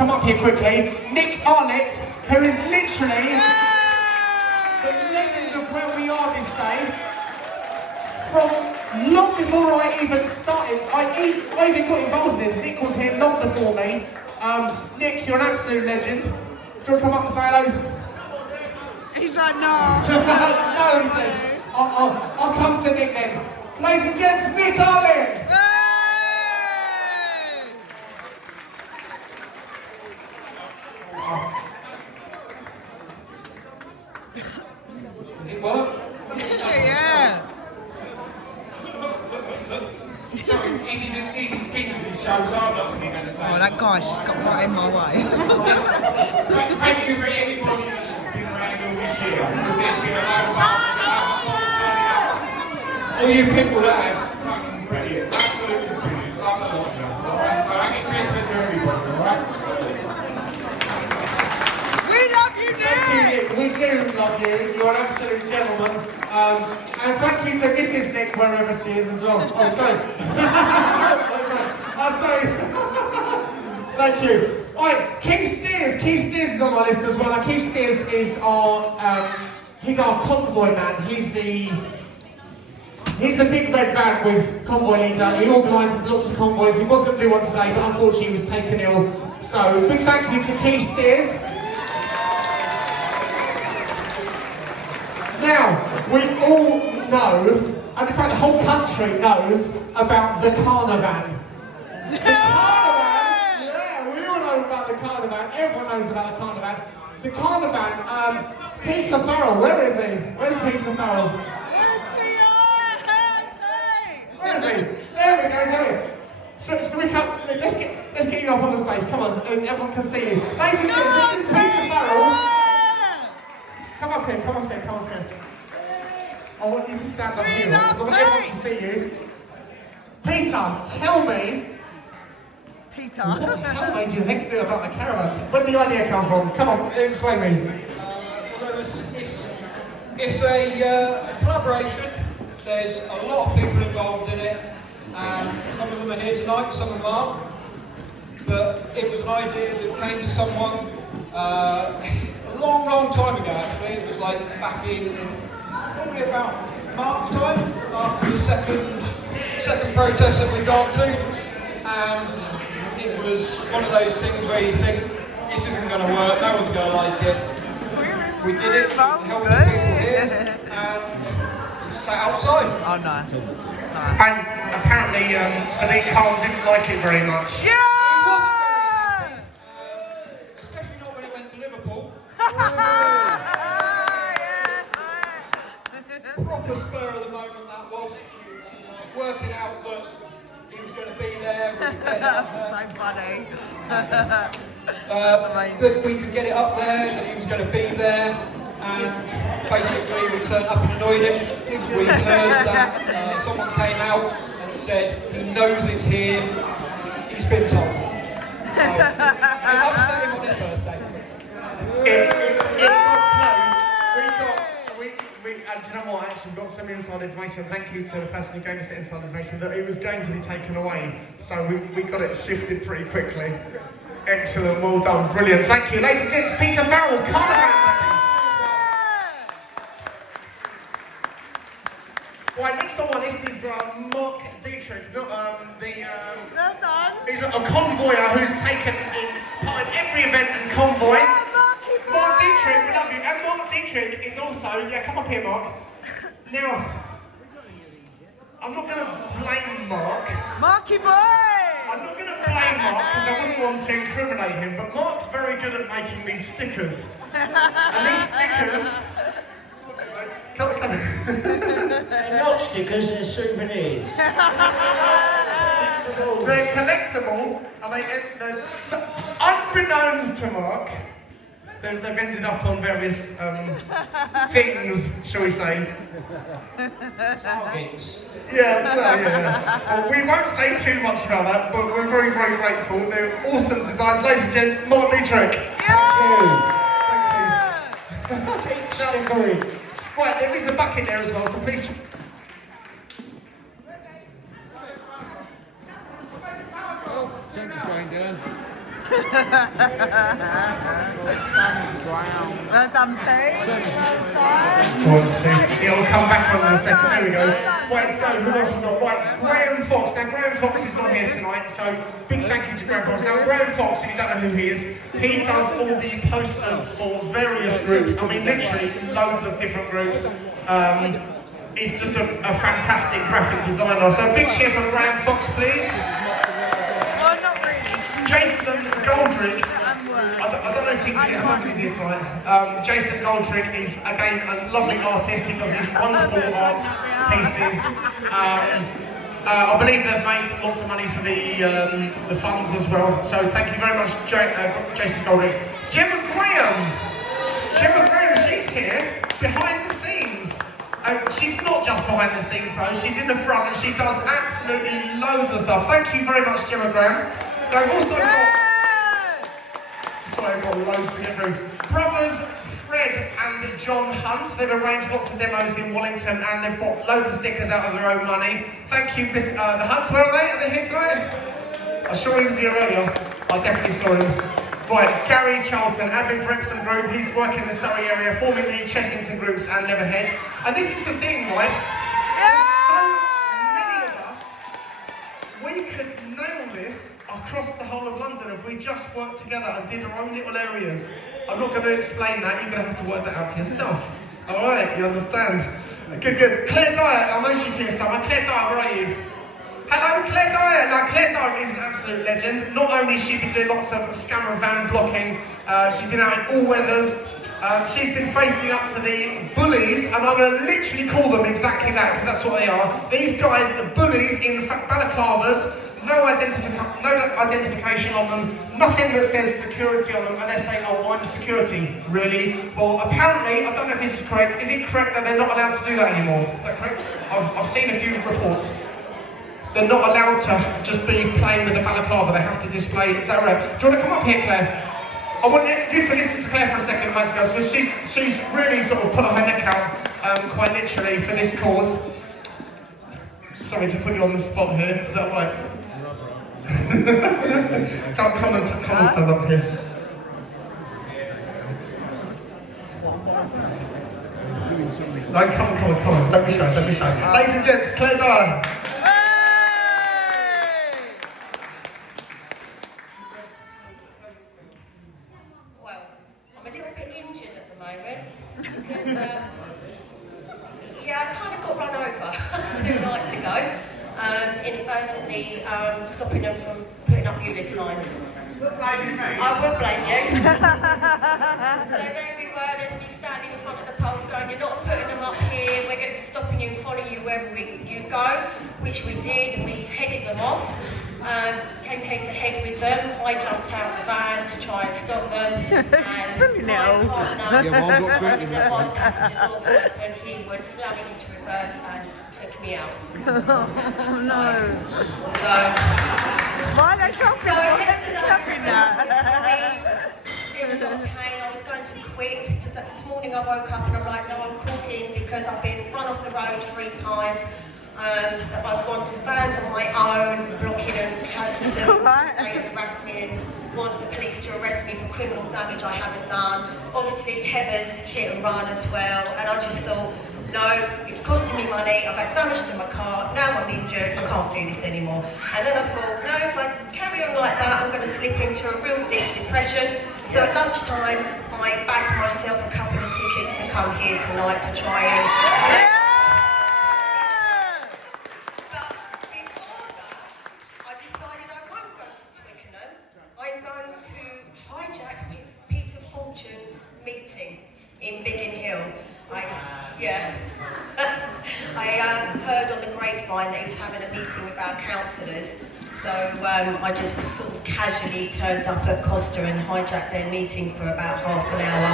come up here quickly. Nick Arnott, who is literally the legend of where we are this day. From long before I even started, I even got involved in this. Nick was here long before me. Nick, you're an absolute legend. Do you want to come up and say hello? He's like, no. No, he says, I'll come to Nick then. Ladies and gents, Nick Arnott. Does it work? Yeah. Sorry, Easy's Kingston show, so I'm not going to say. Oh, that guy's just got right in my way. Thank you for everybody that's been around all this year. All you people that have fucking brilliant, absolutely brilliant. Love a lot of you, alright? So happy Christmas to everybody, alright? We love you, Nick. Thank you, Nick. We do love you. You're an absolute gentleman. And thank you to Mrs. Nick, wherever she is as well. Oh, sorry. Sorry. Thank you. Alright, Keith Steers. Keith Steers is on my list as well. Now, Keith Steers is he's our convoy man. He's the big red van with convoy leader. He organises lots of convoys. He was going to do one today, but unfortunately he was taken ill. So, big thank you to Keith Steers. Now, we all know, and in fact the whole country knows, about the Carnivan. The Carnivan! Yeah, we all know about the Carnivan. Everyone knows about the Carnivan. The Carnivan, Peter Farrell, where is he? Where's Peter Farrell? Where is he? There we go, there. So we come, let's get you up on the stage, come on, everyone can see you. Ladies and gentlemen, this is Peter Farrell. Come up here, come up here, come up here. I want you to stand up here, because I want everyone to see you. Peter, tell me. Peter. What the hell made you think about the caravan? Where did the idea come from? Come on, explain me. Well, it's a collaboration. There's a lot of people involved in it. Some of them are here tonight, some of them aren't. But it was an idea that came to someone a long time ago, actually. It was like back in probably about March time, after the second protest that we got to. And it was one of those things where you think, this isn't going to work, no one's going to like it. We did it, helped the people here, and sat outside. Oh, nice. And apparently, Sadiq Khan didn't like it very much. Yeah! Especially not when it went to Liverpool. Proper spur of the moment that was. Working out that he was going to be there. That's so funny. That we could get it up there, that he was going to be there, and basically we turned up and annoyed him. We heard that someone came out and said he knows it's here, he's been told. So, it upset him on his birthday. It got close. And do you know what? Actually, we got some inside information. Thank you to the person who gave us the inside information that it was going to be taken away. So we got it shifted pretty quickly. Excellent, well done, brilliant. Thank you, ladies and gents. Peter Farrell, Carnivan. Right, next on my list is Mark Dietrich. He's a convoyer who's taken part in every event and convoy. Mark Dietrich, we love you. And Mark Dietrich is also, yeah, come up here, Mark. Now, I'm not going to blame Mark. Marky boy! I'm not going to blame Mark because I wouldn't want to incriminate him, but Mark's very good at making these stickers. And these stickers... Come on. They're not stickers, they're souvenirs. They're collectible, and they're unbeknownst to Mark, they've ended up on various things, shall we say. Targets. Yeah. We won't say too much about that, but we're very, very grateful. They're awesome designs. Ladies and gents, Mark Dietrich. Thank you. Right, there is a bucket there as well, so please... Something's going down. Well done, Pete. One, two. It'll come back on in a second. There we go. Right, so who else we've got? Right, Graham Fox. Now, Graham Fox is not here tonight, so big thank you to Graham Fox. Now, Graham Fox, if you don't know who he is, he does all the posters for various groups. I mean, literally loads of different groups. He's just a fantastic graphic designer. So a big cheer for Graham Fox, please. Well, not really. Jason Goldrick. I don't know if he's here. I hope he's here tonight. Jason Goldrick is again a lovely artist. He does these wonderful art pieces. I believe they've made lots of money for the funds as well. So thank you very much, Jason Goldrick. Gemma Graham, she's here behind the scenes. She's not just behind the scenes though, she's in the front and she does absolutely loads of stuff. Thank you very much, Gemma Graham. They've also got... Sorry, I've got loads to get through. Brothers Fred and John Hunt, they've arranged lots of demos in Wallington and they've bought loads of stickers out of their own money. Thank you, Miss the Hunts. Where are they? Are they here tonight? I saw he was here earlier. I definitely saw him. Right, Gary Charlton, admin for Epsom Group. He's working in the Surrey area, forming the Chessington groups and Leatherhead. And this is the thing, right? There's so many of us. We could nail this across the whole of London if we just worked together and did our own little areas. I'm not going to explain that. You're going to have to work that out for yourself. All right, you understand? Good. Claire Dyer, I know she's here somewhere. Claire Dyer, where are you? Hello, Claire Dyer. Now, Claire Dyer is an absolute legend. Not only has she been doing lots of scammer van blocking, she's been out in all weathers. She's been facing up to the bullies, and I'm going to literally call them exactly that, because that's what they are. These guys, the bullies in balaclavas, no identification on them, nothing that says security on them, and they're saying, oh, I'm security, really? Well, apparently, I don't know if this is correct, is it correct that they're not allowed to do that anymore? Is that correct? I've seen a few reports. They're not allowed to just be playing with a balaclava, they have to display, is that right? Do you want to come up here, Claire? I want you to listen to Claire for a second, guys. So she's really sort of put her neck out, quite literally, for this cause. Sorry to put you on the spot here, is that right? come and stand up here. No, come on, don't be shy. Ladies and gents, Claire Dyer. Inadvertently stopping them from putting up ULEZ signs. I will blame you. So there we were, there's me standing in front of the poles going, you're not putting them up here, we're going to be stopping you and following you wherever you go, which we did, and we headed them off. Came head to head with them. I jumped out the van to try and stop them. And my partner the one passenger door was open, he was slamming into reverse and took me out. Oh no. So why are they clapping? Why are they clapping that? in a lot of pain. I was going to quit. This morning I woke up and I'm like, no, I'm quitting because I've been run off the road 3 times. I've gone to vans on my own, blocking and having them harass me and want the police to arrest me for criminal damage I haven't done. Obviously Heather's hit and run as well, and I just thought, no, it's costing me money, I've had damage to my car, now I'm injured, I can't do this anymore. And then I thought, no, if I carry on like that, I'm going to slip into a real deep depression. So at lunchtime, I bagged myself a couple of tickets to come here tonight to try and... in Biggin Hill. I heard on the grapevine that he was having a meeting with our councillors, so I just sort of casually turned up at Costa and hijacked their meeting for about half an hour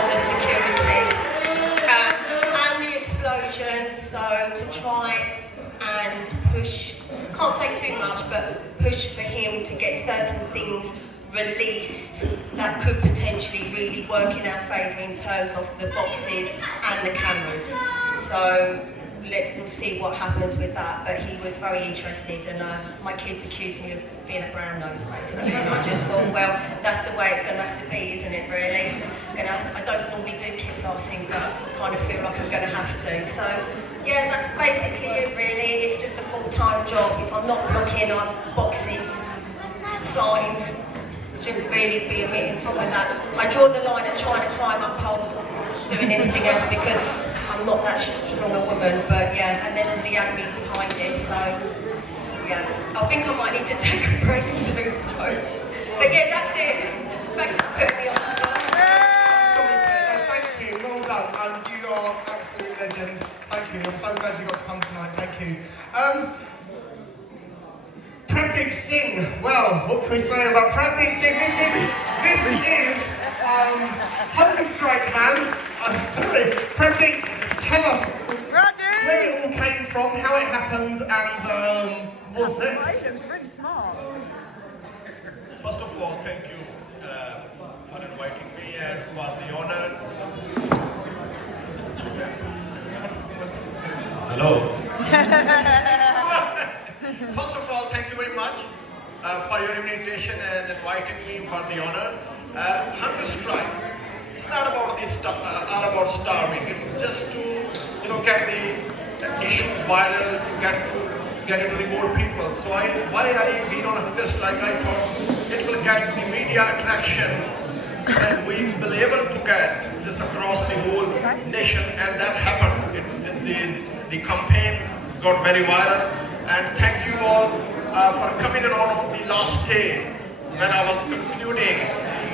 on the security and the explosion, so to try and push, can't say too much, but push for him to get certain things released that could potentially really work in our favour in terms of the boxes and the cameras. So we'll see what happens with that. But he was very interested, and my kids accused me of being a brown nose, basically. And I just thought, well, that's the way it's going to have to be, isn't it? Really, I don't normally do kiss arsing, but I kind of feel like I'm going to have to. So, yeah, that's basically it. Really, it's just a full-time job. If I'm not blocking on boxes, signs, shouldn't really be omitting something like that. I draw the line at trying to climb up poles or doing anything else because I'm not that strong a woman, but yeah, and then the agony behind it, so yeah. I think I might need to take a break soon though. But yeah, that's it. Thanks for putting me on the spot. Thank you, well done, and you are absolute legend. Thank you, I'm so glad you got to come tonight, thank you. Pradeep Singh, well, what can we say about Pradeep Singh? This is Hunger Strike Man. I'm sorry. Pradeep, tell us where it all came from, how it happened, and what's next. It was really smart. First of all, thank you for inviting me and for the honor. Hello. First of all, thank you very much for your invitation and inviting me for the honor. Hunger Strike. It's not about all about starving. It's just to get the issue viral, to get it to the more people. So why I been on Hunger Strike? I thought it will get the media attraction, and we will be able to get this across the whole nation, and that happened. The campaign got very viral, and thank you all for coming around on the last day when I was concluding,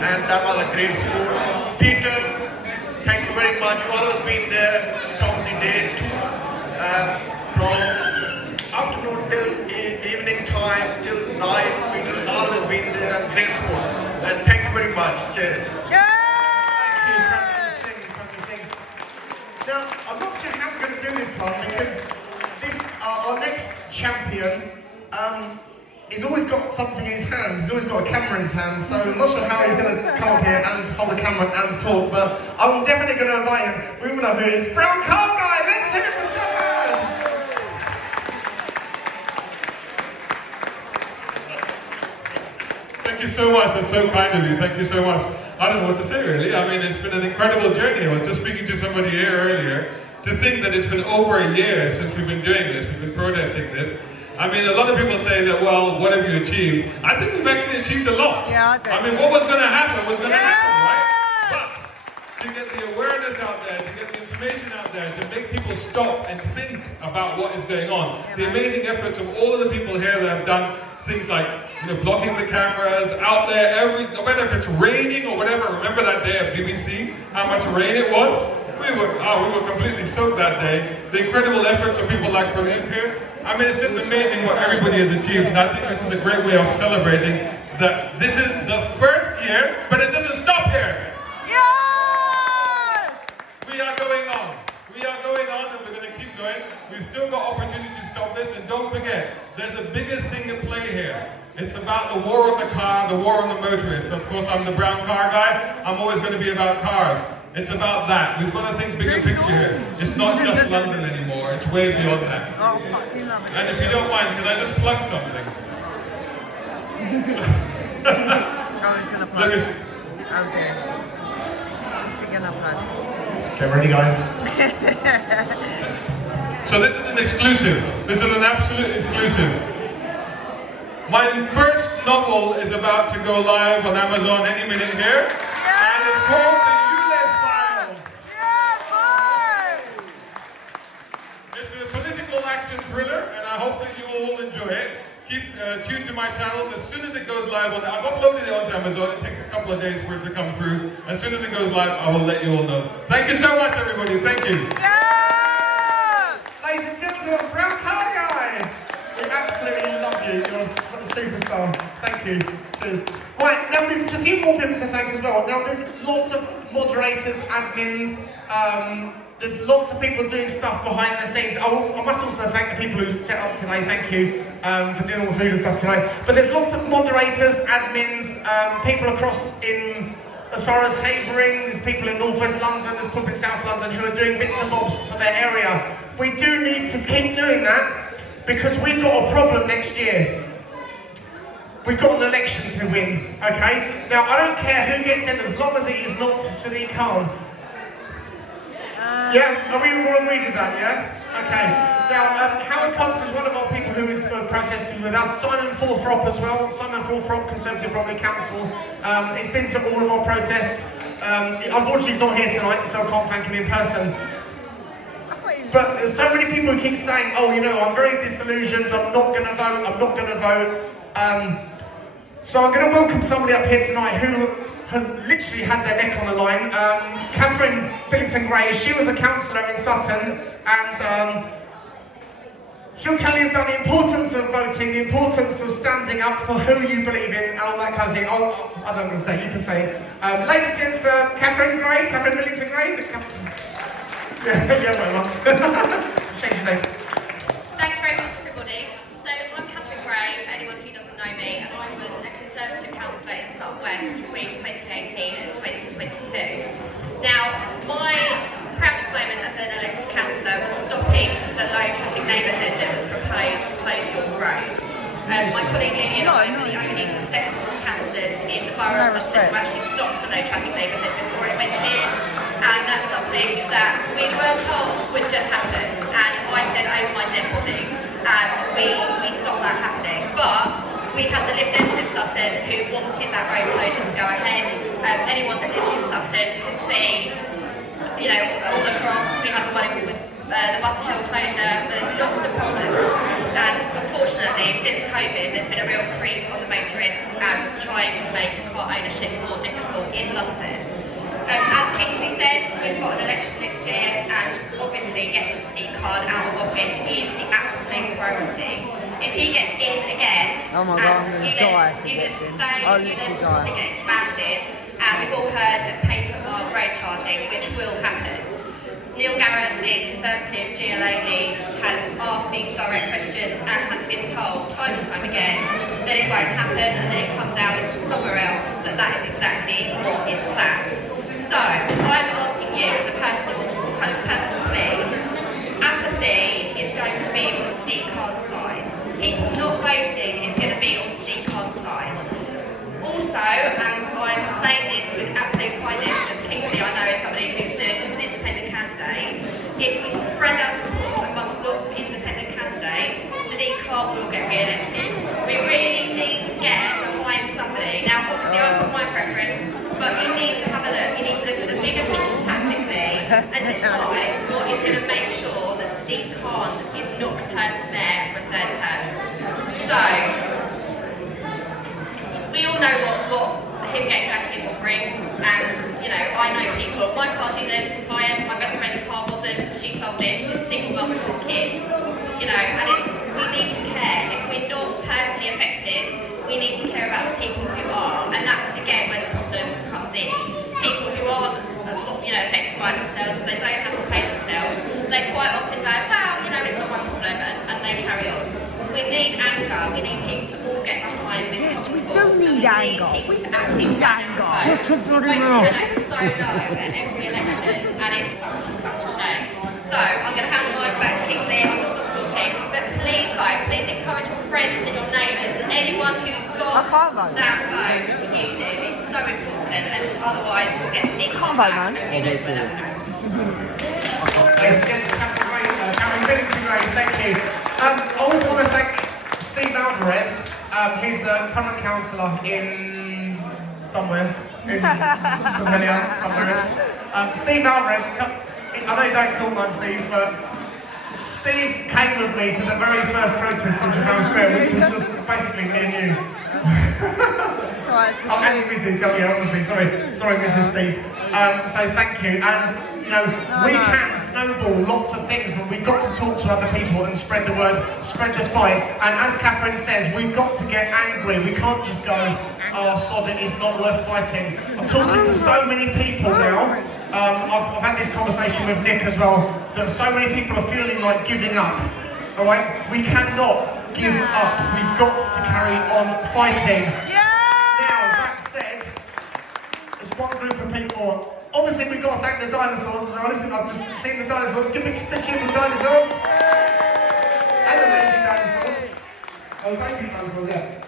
and that was a great sport. Peter, thank you very much. You always been there from the day 2, from afternoon till evening time till night. Peter has always been there, and great sport. And thank you very much. Cheers. Now, I'm not sure how we're going to do this one because our next champion he's always got something in his hand. He's always got a camera in his hand, so I'm not sure how he's going to come up here and hold the camera and talk, but I'm definitely going to invite him. We all know who he is. Brown Car Guy, let's hear it for Shazad! Thank you so much, that's so kind of you, thank you so much. I don't know what to say really, I mean it's been an incredible journey. I was just speaking to somebody here earlier, to think that it's been over a year since we've been doing this, we've been protesting this. I mean, a lot of people say that, well, what have you achieved? I think we've actually achieved a lot. Yeah, I mean, what was going to happen was going to happen, right? But to get the awareness out there, to get the information out there, to make people stop and think about what is going on. The amazing efforts of all of the people here that have done things like, blocking the cameras, out there, no matter if it's raining or whatever. Remember that day at BBC, how much rain it was? We were completely soaked that day. The incredible efforts of people like Pradeep here. I mean, it's just amazing what everybody has achieved, and I think this is a great way of celebrating that this is the first year, but it doesn't stop here. Yes! We are going on. We are going on, and we're going to keep going. We've still got opportunity to stop this, and don't forget, there's a bigger thing at play here. It's about the war on the car, the war on the motorist. Of course, I'm the brown car guy. I'm always going to be about cars. It's about that. We've got to think bigger picture here. It's not just London anymore. It's way beyond that. Oh, fucking love it. And if you don't mind, can I just plug something? Oh, he's gonna plug. Let me see. Okay. What's he gonna plug? Okay, ready guys? So this is an exclusive. This is an absolute exclusive. My first novel is about to go live on Amazon any minute here. And it's called The ULEZ Files. It's a political action thriller, and I hope that you all enjoy it. Keep tuned to my channel. As soon as it goes live, I've uploaded it onto Amazon. It takes a couple of days for it to come through. As soon as it goes live, I will let you all know. Thank you so much, everybody. Thank you. Ladies and gentlemen, Brown Car Guy! We absolutely love you. You're a superstar. Thank you. Cheers. Right, now there's a few more people to thank as well. Now there's lots of moderators, admins, there's lots of people doing stuff behind the scenes. I must also thank the people who set up today. Thank you for doing all the food and stuff today. But there's lots of moderators, admins, people across in as far as Havering, there's people in North West London, there's people in South London who are doing bits and bobs for their area. We do need to keep doing that because we've got a problem next year. We've got an election to win, okay? Now, I don't care who gets in as long as it is not Sadiq Khan. Yeah? Are we all agreed with that, yeah? Okay. Now, Howard Cox is one of our people who is protesting with us. Simon Forthrop as well. Simon Forthrop, Conservative Bromley Council. He's been to all of our protests. Unfortunately, he's not here tonight, so I can't thank him in person. But there's so many people who keep saying, oh, you know, I'm very disillusioned, I'm not going to vote, I'm not going to vote. So I'm going to welcome somebody up here tonight who has literally had their neck on the line. Catherine Billington-Gray, she was a councillor in Sutton, and she'll tell you about the importance of voting, the importance of standing up for who you believe in, and all that kind of thing. I don't want to say, you can say it. Ladies and gents, Catherine Billington-Gray, is it Catherine? Yeah, well, change your name. Thanks very much, everybody. So I'm Catherine Gray, for anyone who doesn't know me, and I was a Conservative councillor in South West between 2018 and 2022. Now, my proudest moment as an elected councillor was stopping the low traffic neighbourhood that was proposed to close York Road. My colleague Lily and I were the only successful councillors in the borough of Sutton who actually stopped a low traffic neighbourhood before it went in. And that's something that we were told would just happen. And I said over my deputy, and we stopped that happening. But we had the Lib Dems in Sutton who wanted that road closure to go ahead. Anyone that lives in Sutton can see, you know, all across. We had the one with the Butterhill closure, but lots of problems. And unfortunately, since COVID, there's been a real creep on the motorists and trying to make car ownership more difficult in London. As Kingsley said, we've got an election next year, and obviously getting Sadiq Khan out of office is the absolute priority. If he gets in again, oh my God, and ULEZ will stay, ULEZ will probably get expanded, and we've all heard of pay-per-mile road charging, which will happen. Neil Garrett, the Conservative GLA lead, has asked these direct questions and has been told time and time again that it won't happen and that it comes out somewhere else, that is exactly what is planned. So, I'm asking you as a personal plea, apathy is going to be on Sadiq Khan's side. People not voting is going to be on Sadiq Khan's side. Also, and I'm saying this with absolute kindness, as Kingsley I know is somebody who stood as an independent candidate, if we spread our support amongst lots of independent candidates, Sadiq Khan will get re-elected. We really need to get behind somebody. Now, obviously I've got my preference, but you need to have a look. You need to look at the bigger picture tactically and decide what is going to make sure that Sadiq Khan is not returned as mayor for a third term. So, we all know what him getting back in will bring, and you know, I know people. My car's ULEZ compliant. My best friend's car wasn't. She sold it. She's a single mum with 4 kids. You know, and we need to care. If we're not personally affected, we need to care about the people who are, and that's again where the problem comes in. People who aren't, you know, affected by it themselves, they don't have to pay themselves. They quite often go, well, you know, it's not my problem, and they carry on. We need anger. We need people to all get behind this. Yes, we do need anger. We need anger. Shut up, bloody mouth. So low at every election, and it's such a shame. So I'm going to hand the mic back to Kingsley, and I'm going to stop talking. But please vote. Please encourage your friends and your neighbours and anyone who's got that vote to use it. It's so important, and otherwise we'll get Sadiq Khan back and ULEZ will have no. Ladies and gents, Catherine Billington-Gray, thank you. I also want to thank Steve Alvarez, who's a current councillor in somewhere else. Steve Alvarez, I know you don't talk much, Steve, but Steve came with me to the very first protest in Trafalgar Square, which was just basically me and you. Oh, and Mrs. Yeah, obviously, sorry, Mrs. Steve. So thank you, and you know, we can snowball lots of things, but we've got to talk to other people and spread the word, spread the fight. And as Catherine says, we've got to get angry. We can't just go, oh, sod it, it's not worth fighting. I'm talking to so many people now. I've had this conversation with Nick as well, that so many people are feeling like giving up. All right, we cannot give up. We've got to carry on fighting. Now, that said, as there's one group of people. Obviously, we've got to thank the dinosaurs as well. Listen, I've just seen the dinosaurs. Give a big picture of the dinosaurs. And the baby dinosaurs. Oh, baby dinosaurs, yeah.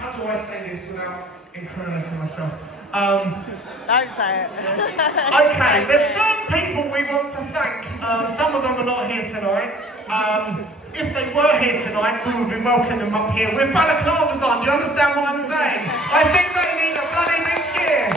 How do I say this without incriminating myself? Don't say it. Okay, there's some people we want to thank. Some of them are not here tonight. If they were here tonight, we would be welcoming them up here with balaclavas on. Do you understand what I'm saying? I think they need a bloody big cheer.